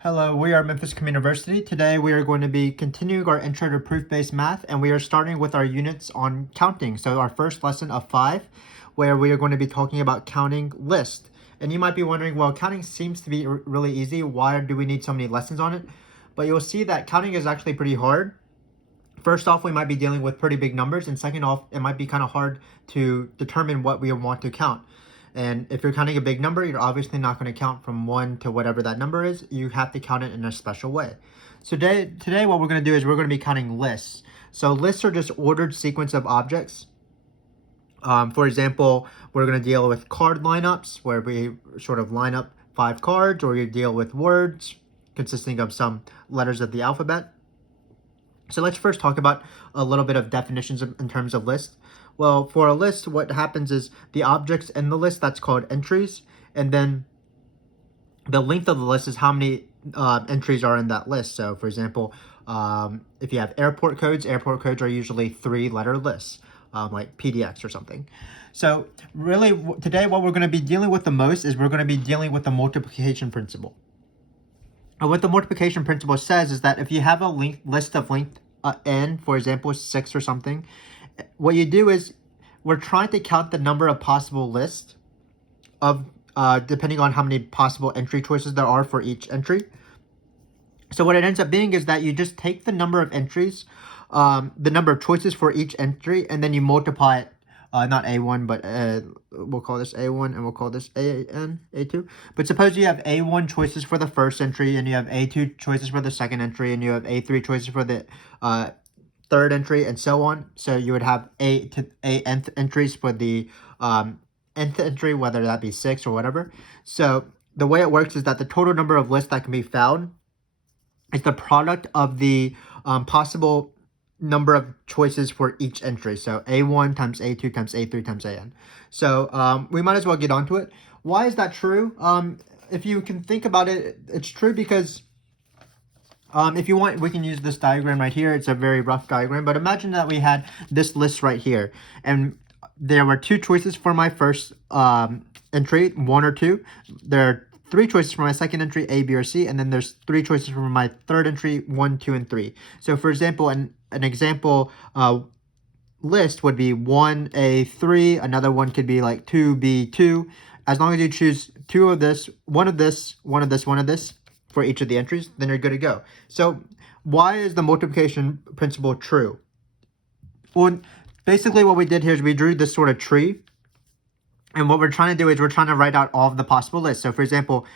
Hello, we are Memphis Communiversity. Today we are going to be continuing our intro to proof-based math, and we are starting with our units on counting. So our first lesson of 5, where we are going to be talking about counting list. And you might be wondering, well, counting seems to be really easy. Why do we need so many lessons on it? But you'll see that counting is actually pretty hard. First off, we might be dealing with pretty big numbers, and second off, it might be kind of hard to determine what we want to count. And if you're counting a big number, you're obviously not going to count from 1 to whatever that number is. You have to count it in a special way. So today what we're going to do is we're going to be counting lists. So lists are just ordered sequence of objects. For example, we're going to deal with card lineups, where we sort of line up 5 cards, or you deal with words consisting of some letters of the alphabet. So let's first talk about a little bit of definitions in terms of list. Well, for a list, what happens is the objects in the list, that's called entries. And then the length of the list is how many entries are in that list. So for example, if you have airport codes are usually 3-letter lists, like PDX or something. So really today what we're going to be dealing with the most is we're going to be dealing with the multiplication principle. And what the multiplication principle says is that if you have a list of length n, for example, 6 or something, what you do is we're trying to count the number of possible lists of depending on how many possible entry choices there are for each entry. So what it ends up being is that you just take the number of entries, the number of choices for each entry, and then you multiply it. Not A1, but we'll call this A1 and we'll call this A2. But suppose you have A1 choices for the first entry, and you have A2 choices for the second entry, and you have A3 choices for the third entry, and so on. So you would have nth entries for the nth entry, whether that be 6 or whatever. So the way it works is that the total number of lists that can be found is the product of the possible number of choices for each entry. So A1 times A2 times A3 times AN. So we might as well get onto it. Why is that true? If you can think about it, it's true because if you want, we can use this diagram right here. It's a very rough diagram, but imagine that we had this list right here, and there were 2 choices for my first entry, 1 or 2. There are 3 choices for my second entry, A, B, or C, and then there's 3 choices for my third entry, 1, 2, and 3. So for example, an example list would be 1A3, another one could be like 2B2. As long as you choose 2 of this, 1 of this, 1 of this, 1 of this for each of the entries, then you're good to go. So why is the multiplication principle true? Well, basically what we did here is we drew this sort of tree. And what we're trying to do is we're trying to write out all of the possible lists. So for example,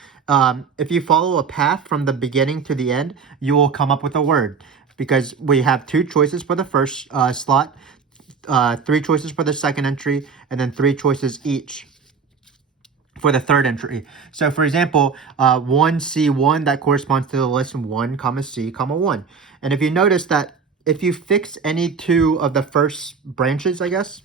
if you follow a path from the beginning to the end, you will come up with a word. Because we have 2 choices for the first slot, 3 choices for the second entry, and then 3 choices each for the third entry. So for example, 1C1, that corresponds to the list 1, C, 1. And if you notice that if you fix any 2 of the first branches, I guess,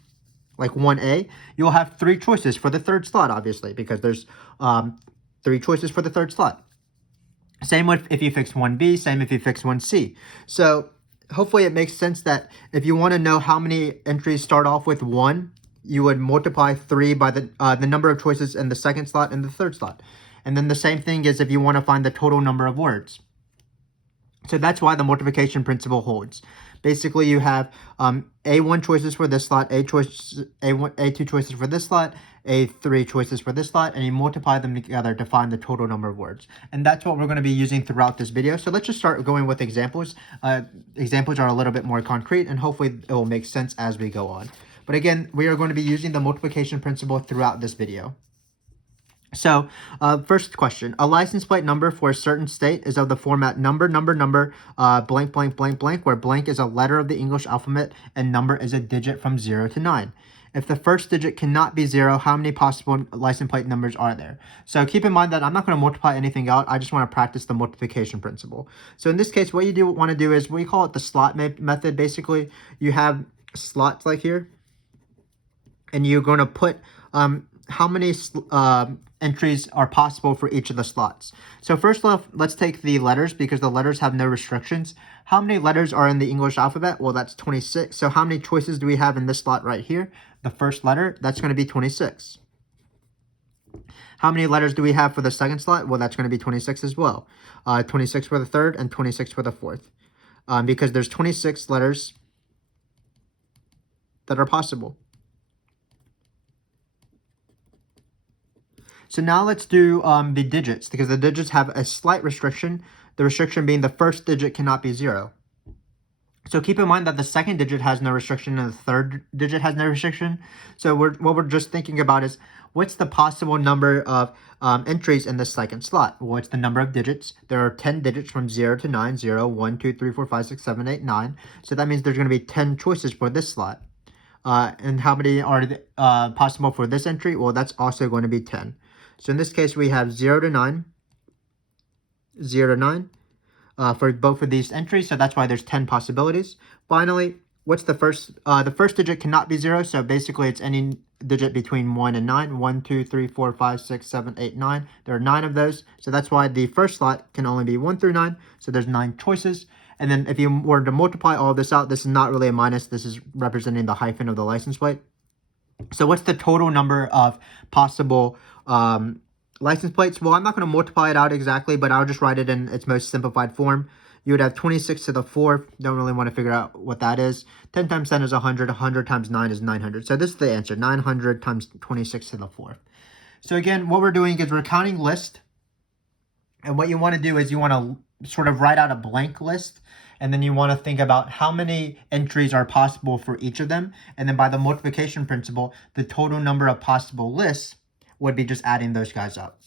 like 1A, you'll have 3 choices for the third slot, obviously, because there's 3 choices for the third slot. Same with if you fix 1B, same if you fix 1C. So hopefully it makes sense that if you want to know how many entries start off with 1, you would multiply 3 by the number of choices in the second slot and the third slot. And then the same thing is if you want to find the total number of words. So that's why the multiplication principle holds. Basically, you have A1 choices for this slot, A2 choices for this slot, A3 choices for this slot, and you multiply them together to find the total number of words. And that's what we're going to be using throughout this video. So let's just start going with examples. Examples are a little bit more concrete, and hopefully it will make sense as we go on. But again, we are going to be using the multiplication principle throughout this video. So, first question. A license plate number for a certain state is of the format number, blank, blank, blank, blank, where blank is a letter of the English alphabet and number is a digit from 0 to 9. If the first digit cannot be 0, how many possible license plate numbers are there? So keep in mind that I'm not going to multiply anything out. I just want to practice the multiplication principle. So in this case, what you want to do is, we call it the slot method. Basically, you have slots like here, and you're going to put how many entries are possible for each of the slots. So first off, let's take the letters, because the letters have no restrictions. How many letters are in the English alphabet? Well, that's 26. So how many choices do we have in this slot right here? The first letter, that's going to be 26. How many letters do we have for the second slot? Well, that's going to be 26 as well. 26 for the third and 26 for the fourth. Because there's 26 letters that are possible. So now let's do the digits, because the digits have a slight restriction. The restriction being the first digit cannot be 0. So keep in mind that the second digit has no restriction and the third digit has no restriction. So what we're just thinking about is, what's the possible number of entries in the second slot? Well, it's the number of digits. There are 10 digits from 0 to 9, 0, 1, 2, 3, 4, 5, 6, 7, 8, 9. So that means there's going to be 10 choices for this slot. And how many are possible for this entry? Well, that's also going to be 10. So in this case, we have 0 to 9, 0 to 9. For both of these entries, so that's why there's 10 possibilities. Finally, what's the first? The first digit cannot be 0, so basically it's any digit between 1 and 9. 1, 2, 3, 4, 5, 6, 7, 8, 9. There are 9 of those, so that's why the first slot can only be 1 through 9, so there's 9 choices. And then if you were to multiply all this out, this is not really a minus, this is representing the hyphen of the license plate. So what's the total number of possible license plates? Well, I'm not going to multiply it out exactly, but I'll just write it in its most simplified form. You would have 26 to the 4th. Don't really want to figure out what that is. 10 times 10 is 100. 100 times 9 is 900. So this is the answer, 900 times 26 to the 4th. So again, what we're doing is we're counting list. And what you want to do is you want to sort of write out a blank list. And then you want to think about how many entries are possible for each of them. And then by the multiplication principle, the total number of possible lists would be just adding those guys up.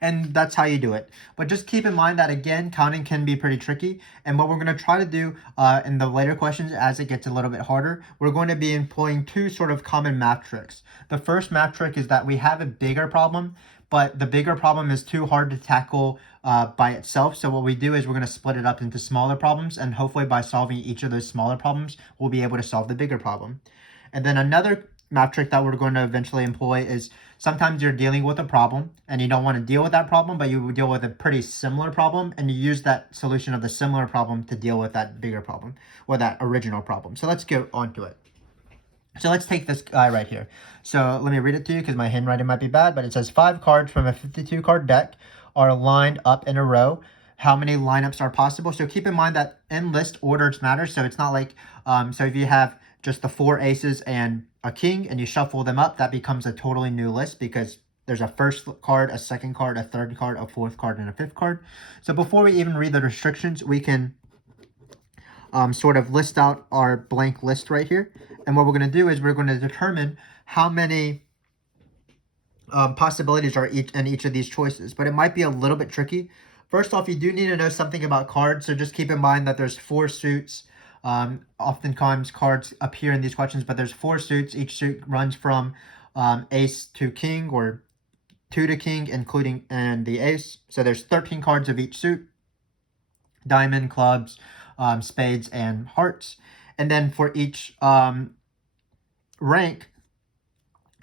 And that's how you do it. But just keep in mind that, again, counting can be pretty tricky. And what we're going to try to do in the later questions, as it gets a little bit harder, we're going to be employing two sort of common math tricks. The first math trick is that we have a bigger problem, but the bigger problem is too hard to tackle by itself. So what we do is we're going to split it up into smaller problems. And hopefully by solving each of those smaller problems, we'll be able to solve the bigger problem. And then another math trick that we're going to eventually employ is sometimes you're dealing with a problem and you don't want to deal with that problem, but you deal with a pretty similar problem, and you use that solution of the similar problem to deal with that bigger problem or that original problem. So let's get on to it. So let's take this guy right here. So let me read it to you because my handwriting might be bad, but it says 5 cards from a 52 card deck are lined up in a row. How many lineups are possible? So keep in mind that in list orders matter. So it's not like, so if you have just the 4 aces and a king and you shuffle them up, that becomes a totally new list because there's a first card, a second card, a third card, a fourth card, and a fifth card. So before we even read the restrictions, we can sort of list out our blank list right here. And what we're going to do is we're going to determine how many possibilities are in each of these choices. But it might be a little bit tricky. First off, you do need to know something about cards. So just keep in mind that there's 4 suits. Oftentimes cards appear in these questions, but there's 4 suits. Each suit runs from ace to king or 2 to king, including and the ace. So there's 13 cards of each suit: diamond, clubs, spades, and hearts. And then for each rank,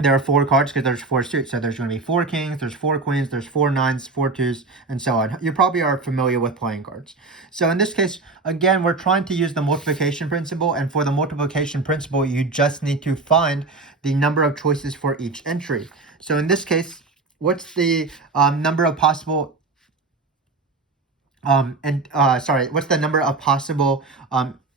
there are 4 cards because there's 4 suits. So there's going to be 4 kings, there's 4 queens, there's 4 nines, 4 twos, and so on. You probably are familiar with playing cards. So in this case, again, we're trying to use the multiplication principle. And for the multiplication principle, you just need to find the number of choices for each entry. So in this case, what's the number of possible what's the number of possible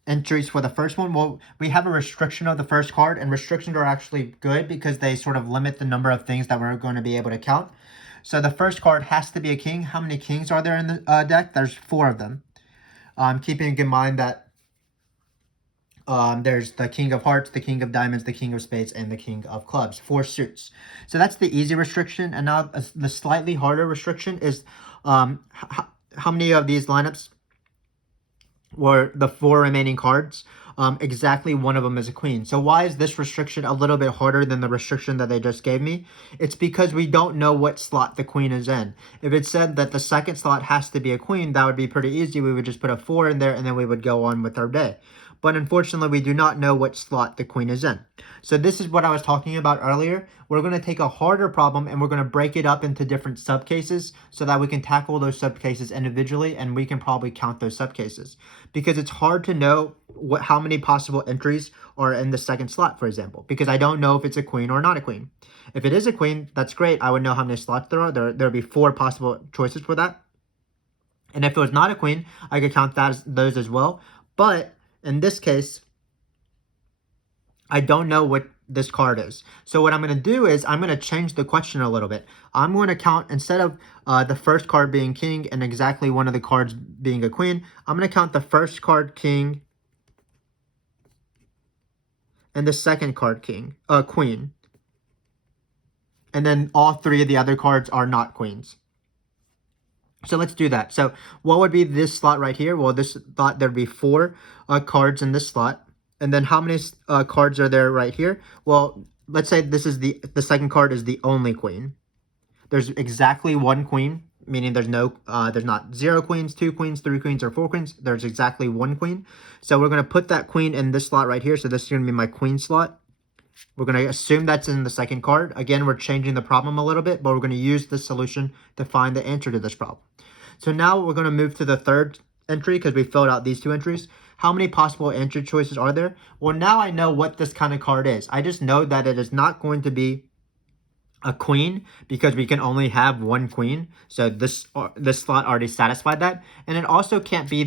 entries for the first one? Well, we have a restriction of the first card, and restrictions are actually good because they sort of limit the number of things that we're going to be able to count. So the first card has to be a king. How many kings are there in the deck? There's 4 of them. Keeping in mind that there's the king of hearts, the king of diamonds, the king of spades, and the king of clubs. 4 suits. So that's the easy restriction. And now the slightly harder restriction is how many of these lineups were the 4 remaining cards. Exactly one of them is a queen. So why is this restriction a little bit harder than the restriction that they just gave me? It's because we don't know what slot the queen is in. If it said that the second slot has to be a queen, that would be pretty easy. We would just put a 4 in there and then we would go on with our day. but unfortunately we do not know what slot the queen is in. So this is what I was talking about earlier. We're going to take a harder problem and we're going to break it up into different subcases so that we can tackle those subcases individually, and we can probably count those subcases, because it's hard to know how many possible entries are in the second slot, for example, because I don't know if it's a queen or not a queen. If it is a queen, that's great. I would know how many slots there are. There would be 4 possible choices for that. And if it was not a queen, I could count those as well. But in this case, I don't know what this card is. So what I'm going to do is I'm going to change the question a little bit. I'm going to count, instead of the first card being king and exactly one of the cards being a queen, I'm going to count the first card king and the second card queen. And then all 3 of the other cards are not queens. So let's do that. So what would be this slot right here? Well, this slot, there'd be 4 cards in this slot. And then how many cards are there right here? Well, let's say this is the second card is the only queen. There's exactly 1 queen, meaning there's not 0 queens, 2 queens, 3 queens, or 4 queens. There's exactly 1 queen. So we're going to put that queen in this slot right here. So this is going to be my queen slot. We're going to assume that's in the second card. Again, we're changing the problem a little bit, but we're going to use this solution to find the answer to this problem. So now we're going to move to the third entry because we filled out these 2 entries. How many possible entry choices are there? Well, now I know what this kind of card is. I just know that it is not going to be a queen because we can only have 1 queen. So this slot already satisfied that. And it also can't be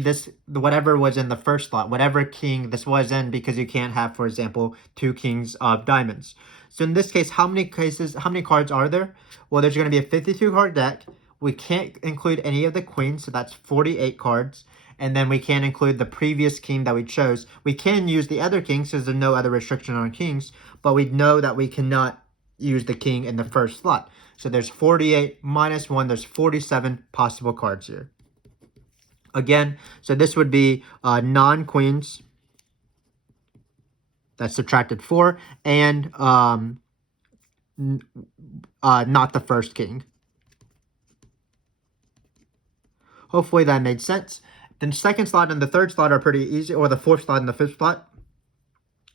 whatever was in the first slot, whatever king this was in, because you can't have, for example, 2 kings of diamonds. So in this case, how many cards are there? Well, there's going to be a 52 card deck. We can't include any of the queens, so that's 48 cards. And then we can't include the previous king that we chose. We can use the other kings because there's no other restriction on kings, but we know that we cannot use the king in the first slot. So there's 48 minus 1, there's 47 possible cards here. Again, so this would be non-queens. That's subtracted 4, and not the first king. Hopefully that made sense. The second slot and the third slot are pretty easy, or the fourth slot and the fifth slot.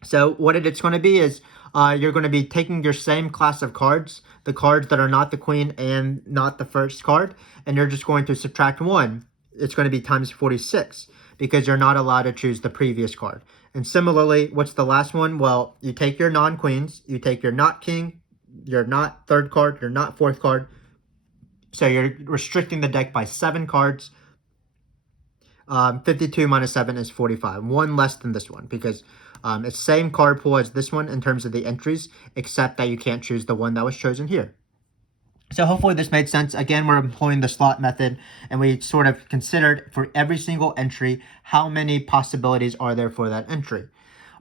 So what it's going to be is you're going to be taking your same class of cards, the cards that are not the queen and not the first card, and you're just going to subtract 1. It's going to be times 46 because you're not allowed to choose the previous card. And similarly, what's the last one? Well, you take your non-queens, you take your not king, your not third card, your not fourth card. So you're restricting the deck by 7 cards. 52 minus 7 is 45. 1 less than this one because it's same card pool as this one in terms of the entries, except that you can't choose the one that was chosen here. So hopefully this made sense. Again, we're employing the slot method, and we sort of considered for every single entry, how many possibilities are there for that entry.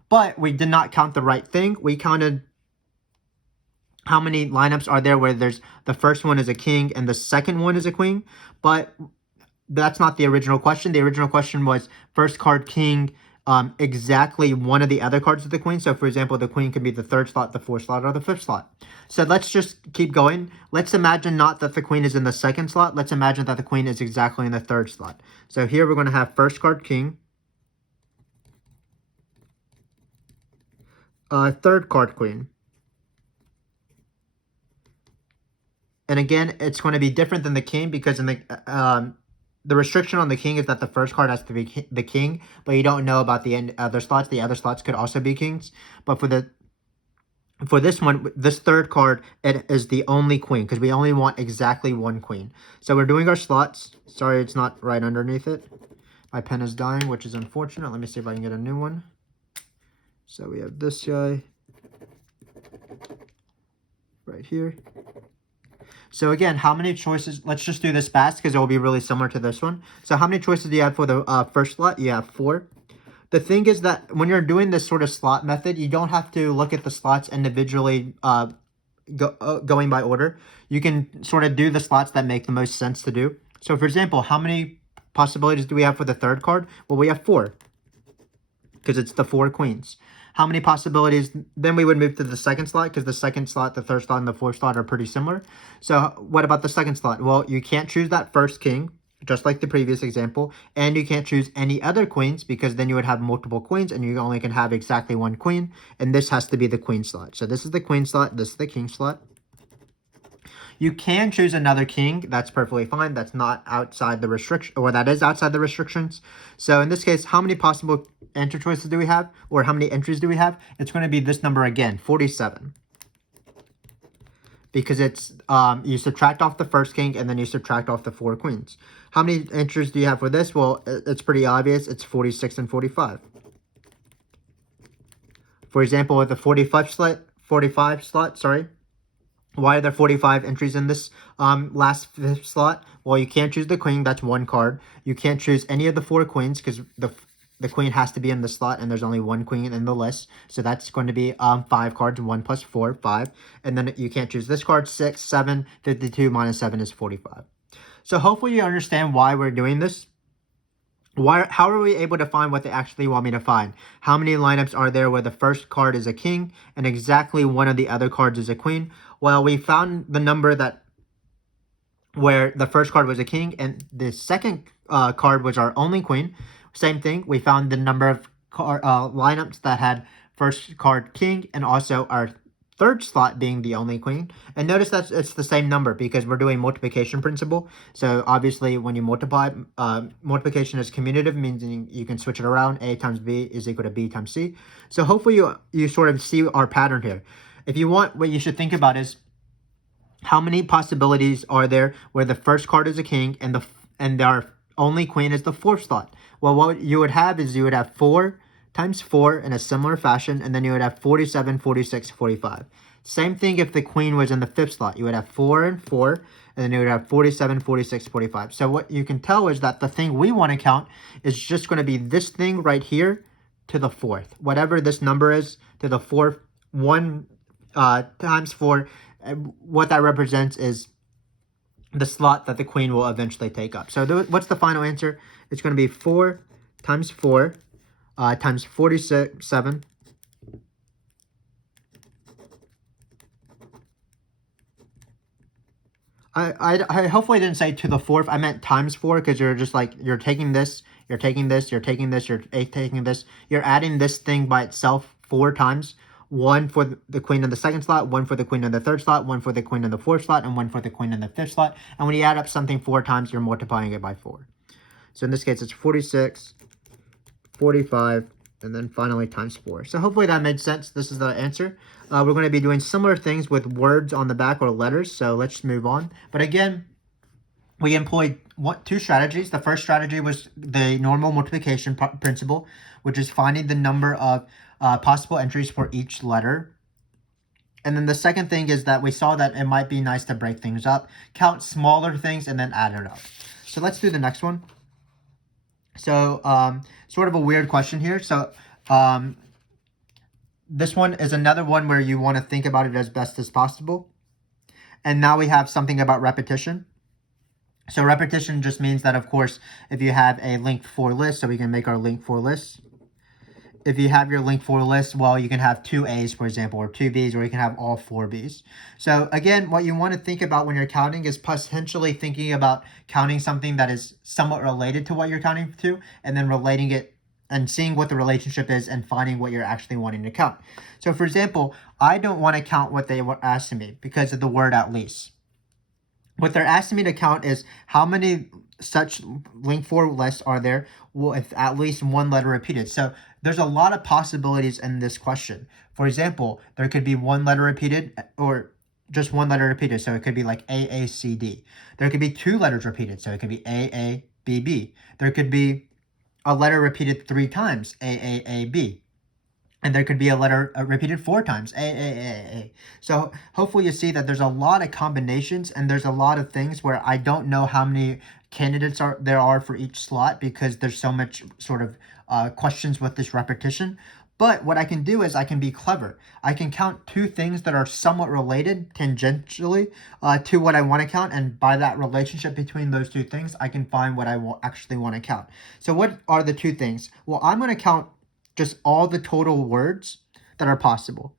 But we did not count the right thing. We counted how many lineups are there where there's the first one is a king and the second one is a queen. But that's not the original question. The original question was first card king, exactly one of the other cards of the queen. So for example, the queen could be the third slot, the fourth slot, or the fifth slot. So let's just keep going. Let's imagine not that the queen is in the second slot. Let's imagine that the queen is exactly in the third slot. So here we're going to have first card king, third card queen. And again, it's going to be different than the king because in the restriction on the king is that the first card has to be the king, but you don't know about the other slots. The other slots could also be kings. But for this one, this third card, it is the only queen because we only want exactly 1 queen. So we're doing our slots. Sorry, it's not right underneath it. My pen is dying, which is unfortunate. Let me see if I can get a new one. So we have this guy right here. So again, how many choices? Let's just do this fast because it will be really similar to this one. So how many choices do you have for the first slot? You have 4. The thing is that when you're doing this sort of slot method, you don't have to look at the slots individually going by order. You can sort of do the slots that make the most sense to do. So for example, how many possibilities do we have for the third card? Well, we have 4 because it's the 4 queens. How many possibilities? Then we would move to the second slot because the second slot, the third slot, and the fourth slot are pretty similar. So what about the second slot? Well, you can't choose that first king just like the previous example, and you can't choose any other queens because then you would have multiple queens and you only can have exactly one queen, and this has to be the queen slot. So this is the queen slot, this is the king slot. You can choose another king. That's perfectly fine. That's not outside the restriction, or that is outside the restrictions. So in this case, how many possible entry choices do we have, or how many entries do we have? It's going to be this number again, 47. Because it's you subtract off the first king and then you subtract off the 4 queens. How many entries do you have for this? Well, it's pretty obvious. It's 46 and 45. For example, with the 45 slot, sorry. Why are there 45 entries in this last 5th slot? Well, you can't choose the queen. That's 1 card. You can't choose any of the 4 queens because the queen has to be in the slot, and there's only 1 queen in the list. So that's going to be 5 cards. 1 plus 4, 5. And then you can't choose this card, 6, 7, 52 minus 7 is 45. So hopefully you understand why we're doing this. How are we able to find what they actually want me to find? How many lineups are there where the first card is a king and exactly one of the other cards is a queen? Well, we found the number that where the first card was a king and the second card was our only queen. Same thing, we found the number of lineups that had first card king and also our third slot being the only queen. And notice that it's the same number because we're doing multiplication principle. So obviously when you multiply, multiplication is commutative, meaning you can switch it around. A times B is equal to B times C. So hopefully you sort of see our pattern here. If you want, what you should think about is how many possibilities are there where the first card is a king and our only queen is the 4th slot. Well, what you would have is you would have 4 times 4 in a similar fashion, and then you would have 47, 46, 45. Same thing if the queen was in the 5th slot. You would have 4 and 4, and then you would have 47, 46, 45. So what you can tell is that the thing we want to count is just going to be this thing right here to the 4th. Whatever this number is to the 4th, 1 times 4, what that represents is the slot that the queen will eventually take up. So what's the final answer? It's going to be 4 times 4 times 47. I hopefully didn't say to the 4th. I meant times 4 because you're just like, you're taking this, you're taking this, you're taking this, you're taking this. You're adding this thing by itself 4 times. 1 for the queen in the 2nd slot, 1 for the queen in the 3rd slot, 1 for the queen in the 4th slot, and 1 for the queen in the 5th slot. And when you add up something 4 times, you're multiplying it by 4. So in this case, it's 46, 45, and then finally times 4. So hopefully that made sense. This is the answer. We're going to be doing similar things with words on the back or letters. So let's move on. But again, we employed 2 strategies. The first strategy was the normal multiplication principle, which is finding the number of possible entries for each letter. And then the second thing is that we saw that it might be nice to break things up, count smaller things, and then add it up. So let's do the next one. So sort of a weird question here. So this one is another one where you want to think about it as best as possible. And now we have something about repetition. So repetition just means that, of course, if you have a linked for list, so we can make our link for list. If you have your link for list, well, you can have 2 A's, for example, or 2 B's, or you can have all 4 B's. So again, what you want to think about when you're counting is potentially thinking about counting something that is somewhat related to what you're counting to, and then relating it and seeing what the relationship is and finding what you're actually wanting to count. So for example, I don't want to count what they were asking me because of the word at least. What they're asking me to count is how many such link for lists are there with at least 1 letter repeated. So there's a lot of possibilities in this question. For example, there could be 1 letter repeated or just 1 letter repeated. So it could be like AACD. There could be 2 letters repeated. So it could be AABB. There could be a letter repeated 3 times, AAAB. And there could be a letter repeated 4 times, A. So hopefully you see that there's a lot of combinations and there's a lot of things where I don't know how many candidates there are for each slot because there's so much sort of questions with this repetition. But what I can do is I can be clever. I can count 2 things that are somewhat related tangentially to what I want to count. And by that relationship between those 2 things, I can find what I will actually want to count. So what are the 2 things? Well, I'm going to count just all the total words that are possible.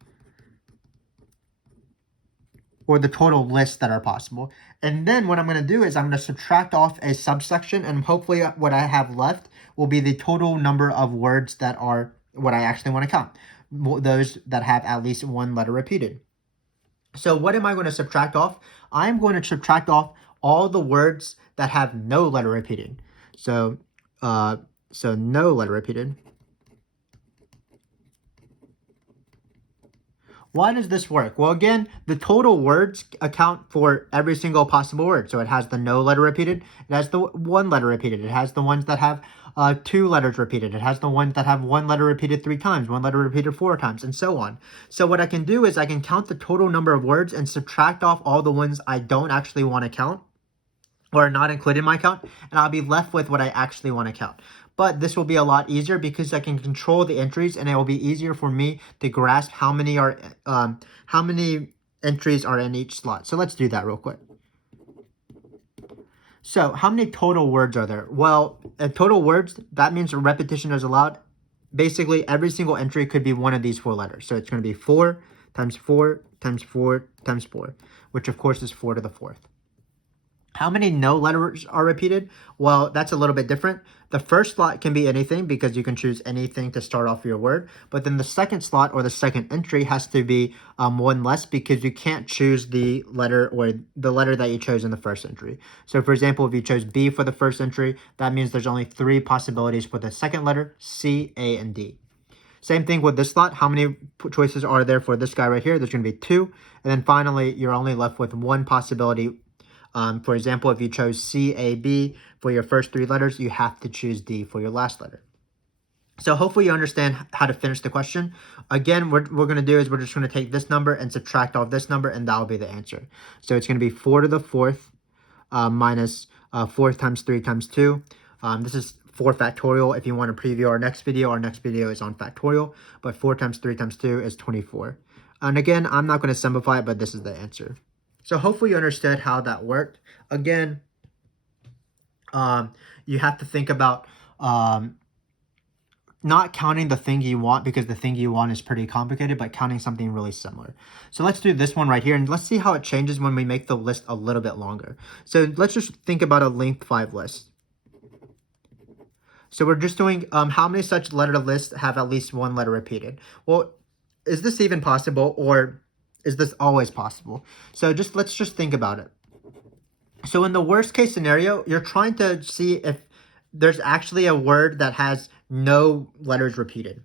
or the total lists that are possible. And then what I'm going to do is I'm going to subtract off a subsection, and hopefully what I have left will be the total number of words that are what I actually want to count, those that have at least one letter repeated. So what am I going to subtract off? I'm going to subtract off all the words that have no letter repeated. So no letter repeated. Why does this work? Well, again, the total words account for every single possible word. So it has the no letter repeated, it has the one letter repeated, it has the ones that have two letters repeated, it has the ones that have one letter repeated 3 times, one letter repeated 4 times, and so on. So what I can do is I can count the total number of words and subtract off all the ones I don't actually want to count, or not included in my count, and I'll be left with what I actually want to count. But this will be a lot easier because I can control the entries, and it will be easier for me to grasp how many entries are in each slot. So let's do that real quick. So how many total words are there? Well, total words, that means repetition is allowed. Basically, every single entry could be one of these 4 letters. So it's going to be 4 times 4 times 4 times 4, which of course is 4 to the 4th. How many no letters are repeated? Well, that's a little bit different. The first slot can be anything because you can choose anything to start off your word. But then the second slot or the second entry has to be one less because you can't choose the letter or the letter that you chose in the first entry. So for example, if you chose B for the first entry, that means there's only 3 possibilities for the second letter, C, A, and D. Same thing with this slot. How many choices are there for this guy right here? There's going to be 2. And then finally, you're only left with 1 possibility. For example, if you chose C, A, B for your first 3 letters, you have to choose D for your last letter. So hopefully you understand how to finish the question. Again, what we're going to do is we're just going to take this number and subtract off this number, and that will be the answer. So it's going to be 4 to the 4th minus 4 times 3 times 2. This is 4 factorial. If you want to preview our next video is on factorial. But 4 times 3 times 2 is 24. And again, I'm not going to simplify it, but this is the answer. So hopefully you understood how that worked. Again, you have to think about not counting the thing you want because the thing you want is pretty complicated, but counting something really similar. So let's do this one right here, and let's see how it changes when we make the list a little bit longer. So let's just think about a length 5 list. So we're just doing how many such letter lists have at least one letter repeated. Well, is this even possible, or is this always possible? So let's just think about it. So in the worst case scenario, you're trying to see if there's actually a word that has no letters repeated.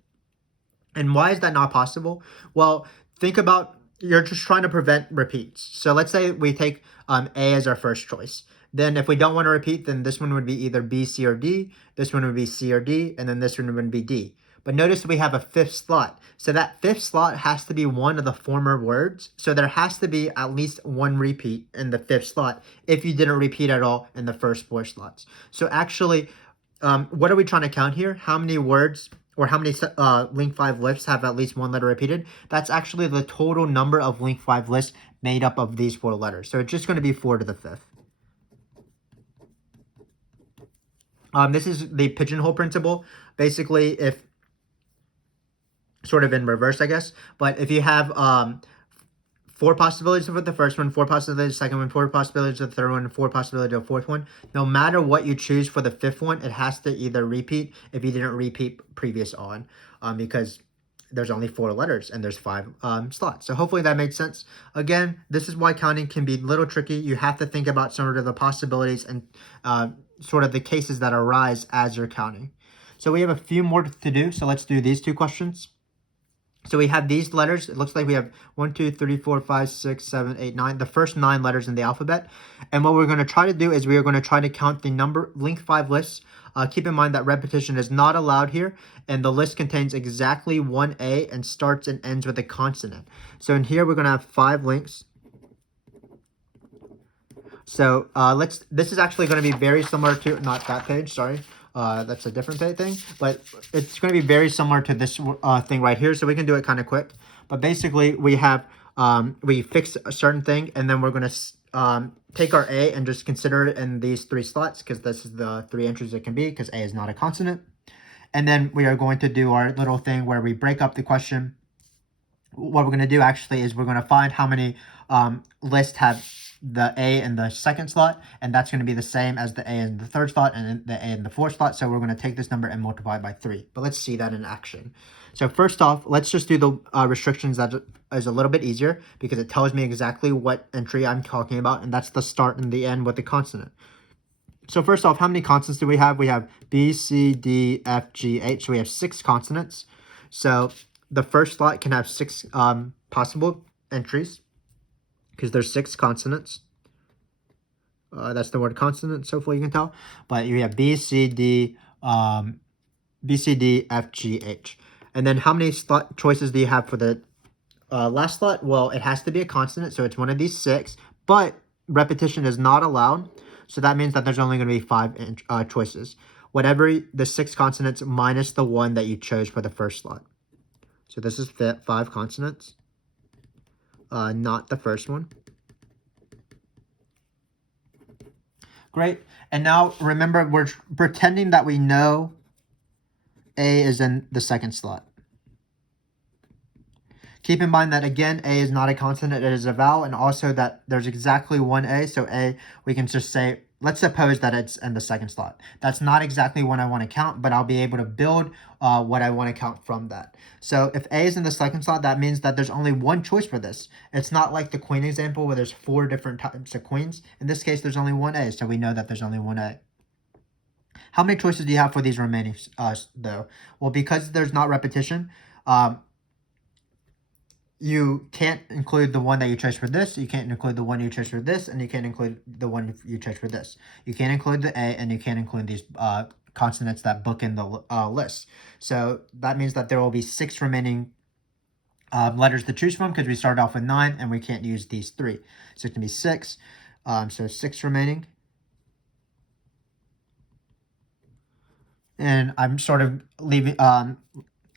And why is that not possible? Well, think about, you're just trying to prevent repeats. So let's say we take A as our first choice. Then if we don't want to repeat, then this one would be either B, C, or D. This one would be C or D, and then this one would be D. But notice we have a 5th slot. So that 5th slot has to be one of the former words. So there has to be at least 1 repeat in the 5th slot if you didn't repeat at all in the first 4 slots. So actually, what are we trying to count here? How many words or how many link 5 lists have at least 1 letter repeated? That's actually the total number of link 5 lists made up of these 4 letters. So it's just going to be 4 to the 5th. This is the pigeonhole principle. Basically, if sort of in reverse, I guess. But if you have 4 possibilities for the first one, 4 possibilities for the second one, 4 possibilities for the third one, and 4 possibilities for the 4th one, no matter what you choose for the 5th one, it has to either repeat if you didn't repeat previous on, because there's only 4 letters and there's 5 slots. So hopefully that made sense. Again, this is why counting can be a little tricky. You have to think about sort of the possibilities and sort of the cases that arise as you're counting. So we have a few more to do. So let's do these 2 questions. So we have these letters. It looks like we have 1, 2, 3, 4, 5, 6, 7, 8, 9. The first 9 letters in the alphabet. And what we're going to try to do is we are going to try to count the number link 5 lists. Keep in mind that repetition is not allowed here. And the list contains exactly 1 A and starts and ends with a consonant. So in here we're going to have 5 links. So this is actually going to be very similar to, not that page, sorry. That's a different thing, but it's going to be very similar to this thing right here, so we can do it kind of quick. But basically, we have we fix a certain thing, and then we're going to take our A and just consider it in these 3 slots, because this is the 3 entries it can be, because A is not a consonant. And then we are going to do our little thing where we break up the question. What we're going to do actually is we're going to find how many list have the A in the second slot, and that's going to be the same as the A in the third slot and the A in the fourth slot. So we're going to take this number and multiply by 3. But let's see that in action. So first off, let's just do the restrictions. That is a little bit easier because it tells me exactly what entry I'm talking about, and that's the start and the end with the consonant. So first off, how many consonants do we have? We have B, C, D, F, G, H. So we have 6 consonants. So the first slot can have 6 possible entries because there's 6 consonants. That's the word consonants, hopefully you can tell. But you have B, C, D, F, G, H. And then how many slot choices do you have for the last slot? Well, it has to be a consonant, so it's one of these 6. But repetition is not allowed, so that means that there's only going to be 5 choices. Whatever the 6 consonants minus the 1 that you chose for the first slot. So this is 5 consonants, not the first one. Great. And now remember, we're pretending that we know A is in the second slot. Keep in mind that, again, A is not a consonant, it is a vowel, and also that there's exactly one A. So A, we can just say, let's suppose that it's in the second slot. That's not exactly what I want to count, but I'll be able to build what I want to count from that. So if A is in the second slot, that means that there's only one choice for this. It's not like the queen example where there's 4 different types of queens. In this case, there's only one A, so we know that there's only one A. How many choices do you have for these remaining, though? Well, because there's not repetition, you can't include the one that you chose for this, you can't include the one you chose for this, and you can't include the one you chose for this. You can't include the A, and you can't include these consonants that book in the list. So that means that there will be 6 remaining letters to choose from because we started off with 9, and we can't use these 3. So it's going to be 6. So 6 remaining. And I'm sort of leaving...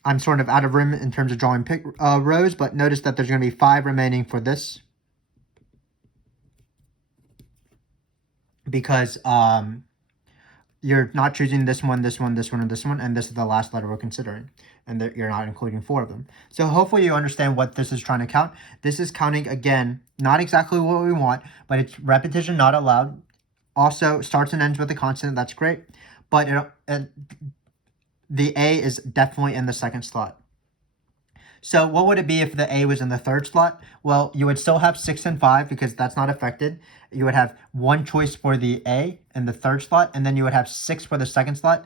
I'm sort of out of room in terms of drawing rows, but notice that there's going to be 5 remaining for this. Because you're not choosing this one, this one, this one, and this one, and this is the last letter we're considering. And you're not including 4 of them. So hopefully you understand what this is trying to count. This is counting, again, not exactly what we want, but it's repetition not allowed. Also, starts and ends with a consonant, that's great. But the A is definitely in the second slot. So what would it be if the A was in the third slot? Well, you would still have 6 and 5 because that's not affected. You would have 1 choice for the A in the third slot, and then you would have 6 for the second slot.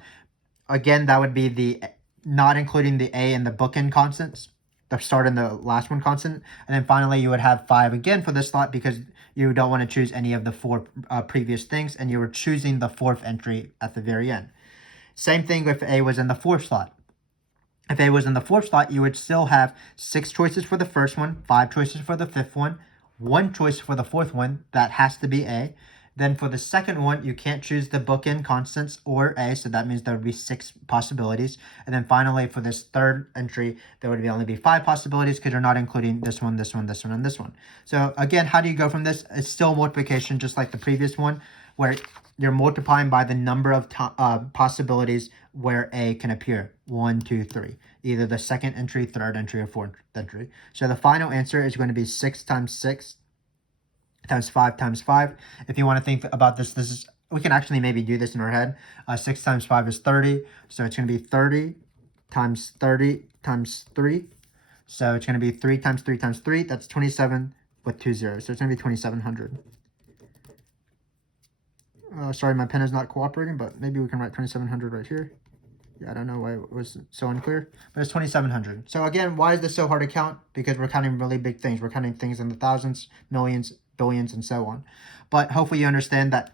Again, that would be the not including the A in the bookend consonants, the start and the last one consonant. And then finally, you would have 5 again for this slot because you don't want to choose any of the 4 previous things, and you were choosing the 4th entry at the very end. Same thing if A was in the 4th slot. If A was in the 4th slot, you would still have 6 choices for the first one, 5 choices for the 5th one, 1 choice for the 4th one, that has to be A. Then for the second one, you can't choose the bookend constants or A, so that means there would be 6 possibilities. And then finally, for this third entry, there would only be 5 possibilities because you're not including this one, this one, this one, and this one. So again, how do you go from this? It's still multiplication, just like the previous one, where you're multiplying by the number of possibilities where A can appear. 1, 2, 3. Either the second entry, third entry, or 4th entry. So the final answer is going to be 6 times 6 times 5 times 5. If you want to think about this, we can actually maybe do this in our head. 6 times 5 is 30. So it's going to be 30 times 30 times 3. So it's going to be 3 times 3 times 3. That's 27 with 2 zeros. So it's going to be 2,700. Sorry, my pen is not cooperating, but maybe we can write 2,700 right here. Yeah, I don't know why it was so unclear, but it's 2,700. So again, why is this so hard to count? Because we're counting really big things. We're counting things in the thousands, millions, billions, and so on. But hopefully you understand that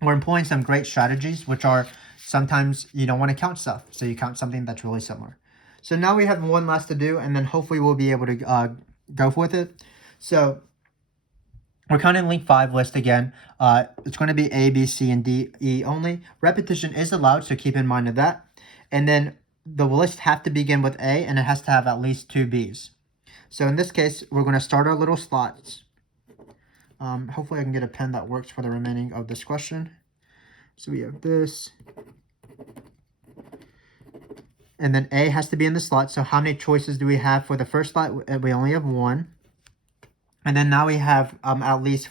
we're employing some great strategies, which are sometimes you don't want to count stuff, so you count something that's really similar. So now we have one last to do, and then hopefully we'll be able to go with it. So we're counting link 5 list again. It's going to be A, B, C, and D, E only. Repetition is allowed, so keep in mind of that. And then the list have to begin with A, and it has to have at least 2 B's. So in this case, we're going to start our little slots. Hopefully I can get a pen that works for the remaining of this question. So we have this. And then A has to be in the slot. So how many choices do we have for the first slot? We only have 1. And then now we have at least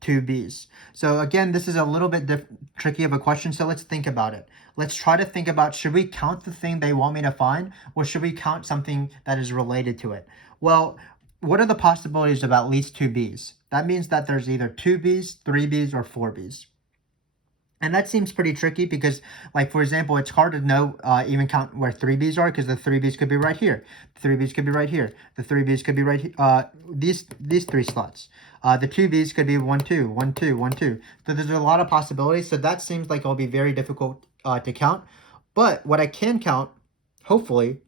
2 B's. So again, this is a little bit tricky of a question, so let's think about it. Let's try to think about, should we count the thing they want me to find, or should we count something that is related to it? Well, what are the possibilities of at least 2 B's? That means that there's either 2 B's, 3 B's, or 4 B's. And that seems pretty tricky because, like, for example, it's hard to know, even count where 3 B's are, because the 3 B's could be right here. The 3 B's could be right here. The 3 B's could be right here. These 3 slots. The 2 B's could be 1, 2, 1, 2, 1, 2. So there's a lot of possibilities. So that seems like it'll be very difficult to count. But what I can count, hopefully,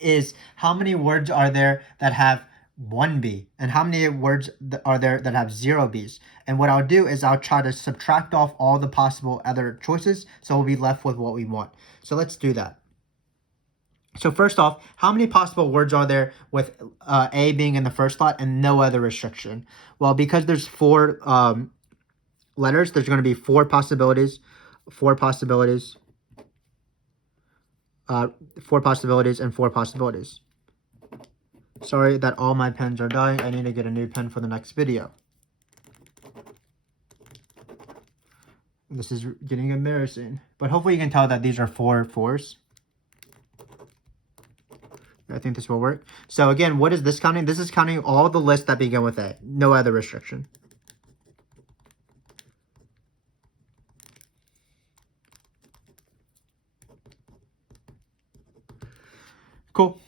is how many words are there that have 1 B and how many words are there that have 0 B's. And what I'll do is I'll try to subtract off all the possible other choices, so we'll be left with what we want. So let's do that. So first off, how many possible words are there with A being in the first slot and no other restriction? Well, because there's 4 letters, there's going to be 4 possibilities, 4 possibilities, 4 possibilities, and 4 possibilities. Sorry that all my pens are dying. I need to get a new pen for the next video. This is getting embarrassing. But hopefully you can tell that these are 4 fours. I think this will work. So again, what is this counting? This is counting all the lists that begin with A. No other restriction. Cool.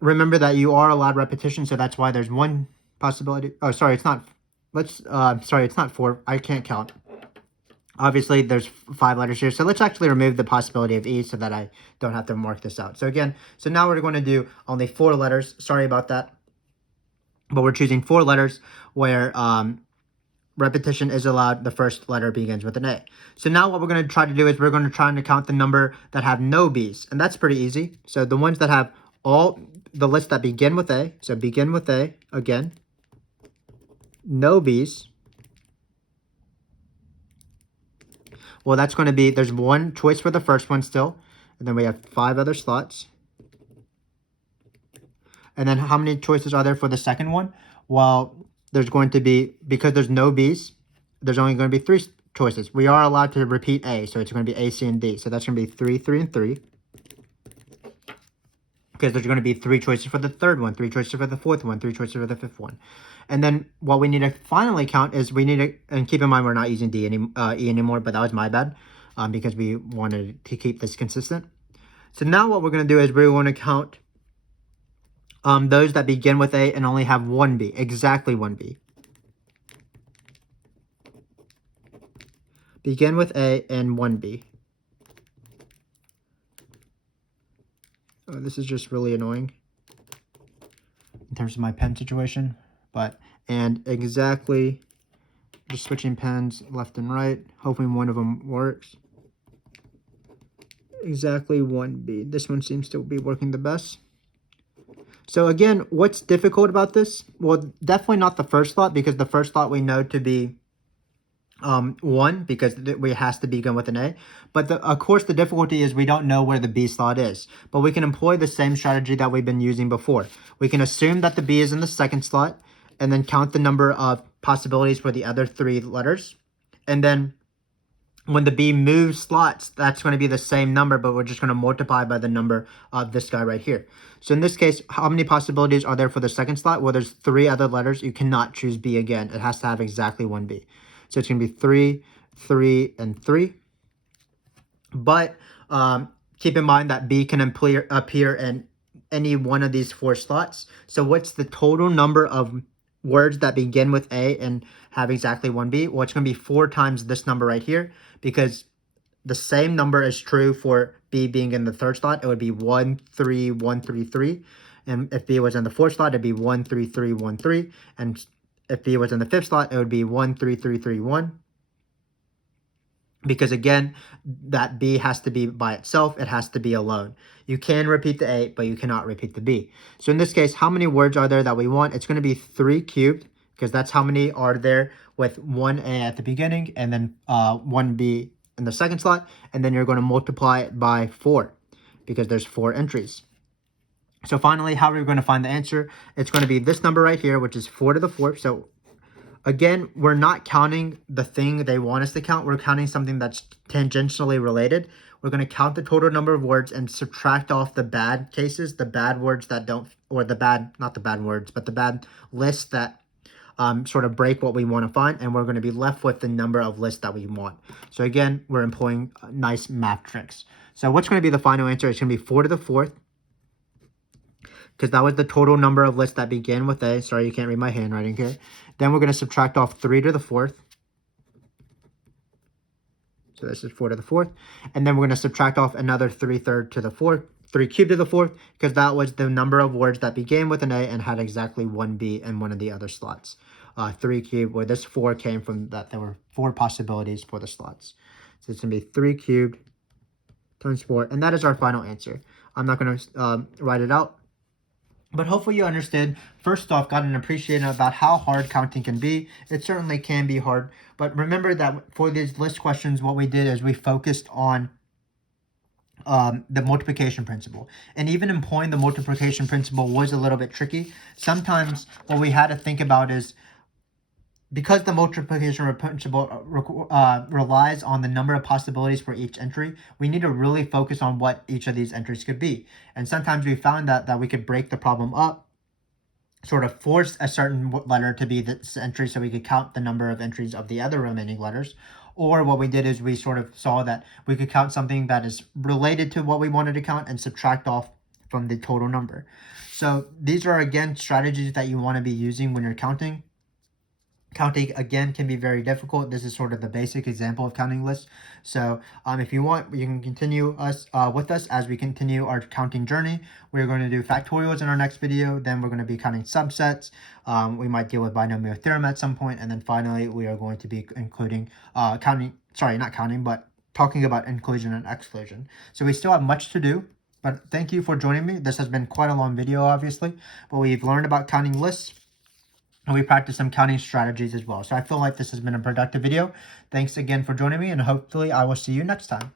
Remember that you are allowed repetition, so that's why there's 1 possibility. Oh, sorry, it's not. Sorry, it's not 4. I can't count. Obviously, there's 5 letters here, so let's actually remove the possibility of E so that I don't have to mark this out. So again, so now we're going to do only 4 letters. Sorry about that. But we're choosing 4 letters where repetition is allowed. The first letter begins with an A. So now what we're going to try to do is we're going to try to count the number that have no B's. And that's pretty easy. So the ones that have all the lists that begin with A. So begin with A again. No B's. Well, that's going to be, there's 1 choice for the first one still. And then we have 5 other slots. And then how many choices are there for the second one? Well, there's going to be, because there's no B's, there's only going to be 3 choices. We are allowed to repeat A, so it's going to be A, C, and D. So that's going to be 3, 3, and 3. Because there's going to be 3 choices for the third one, 3 choices for the fourth one, 3 choices for the fifth one. And then what we need to finally count is we need to, and keep in mind we're not using E anymore, but that was my bad, because we wanted to keep this consistent. So now what we're going to do is we're going to count those that begin with A and only have 1 B, exactly 1 B. Begin with A and 1 B. Oh, this is just really annoying in terms of my pen situation, but, and exactly, just switching pens left and right, hoping one of them works. Exactly 1B. This one seems to be working the best. So again, what's difficult about this? Well, definitely not the first slot, because the first slot we know to be 1, because it has to begin with an A. But of course, the difficulty is we don't know where the B slot is. But we can employ the same strategy that we've been using before. We can assume that the B is in the second slot, and then count the number of possibilities for the other 3 letters. And then when the B moves slots, that's going to be the same number, but we're just going to multiply by the number of this guy right here. So in this case, how many possibilities are there for the second slot? Well, there's 3 other letters. You cannot choose B again. It has to have exactly 1 B. So it's going to be 3, 3, and 3. But keep in mind that B can appear in any one of these 4 slots. So what's the total number of words that begin with A and have exactly 1 B? Well, it's going to be 4 times this number right here, because the same number is true for B being in the third slot. It would be 1, 3, 1, 3, 3. And if B was in the fourth slot, it'd be 1, 3, 3, 1, 3. And if B was in the fifth slot, it would be 1, 3, 3, 3, 1. Because again, that B has to be by itself. It has to be alone. You can repeat the A, but you cannot repeat the B. So in this case, how many words are there that we want? It's going to be 3 cubed, because that's how many are there with 1 A at the beginning and then 1 B in the second slot. And then you're going to multiply it by 4, because there's 4 entries. So finally, how are we going to find the answer? It's going to be this number right here, which is 4 to the 4th. So again, we're not counting the thing they want us to count. We're counting something that's tangentially related. We're going to count the total number of words and subtract off the bad cases, the bad words that don't, or the bad, not the bad words, but the bad lists that sort of break what we want to find. And we're going to be left with the number of lists that we want. So again, we're employing nice math tricks. So what's going to be the final answer? It's going to be 4 to the 4th. Because that was the total number of lists that begin with A. Sorry, you can't read my handwriting here. Then we're going to subtract off 3 to the 4th. So this is 4 to the 4th. And then we're going to subtract off another 3/3 to the 4th, 3 cubed to the 4th, because that was the number of words that began with an A and had exactly one B in one of the other slots. 3 cubed, where this 4 came from, that there were 4 possibilities for the slots. So it's going to be 3 cubed times 4. And that is our final answer. I'm not going to write it out. But hopefully you understood, first off, got an appreciation about how hard counting can be. It certainly can be hard. But remember that for these list questions, what we did is we focused on the multiplication principle. And even employing the multiplication principle was a little bit tricky. Sometimes what we had to think about is, because the multiplication principle relies on the number of possibilities for each entry, we need to really focus on what each of these entries could be. And sometimes we found that we could break the problem up, sort of force a certain letter to be this entry so we could count the number of entries of the other remaining letters. Or what we did is we sort of saw that we could count something that is related to what we wanted to count and subtract off from the total number. So these are, again, strategies that you want to be using when you're counting. Counting, again, can be very difficult. This is sort of the basic example of counting lists. So if you want, you can continue with us as we continue our counting journey. We're going to do factorials in our next video. Then we're going to be counting subsets. We might deal with binomial theorem at some point. And then finally, we are going to be including talking about inclusion and exclusion. So we still have much to do. But thank you for joining me. This has been quite a long video, obviously. But we've learned about counting lists. And we practice some counting strategies as well. So I feel like this has been a productive video. Thanks again for joining me, and hopefully I will see you next time.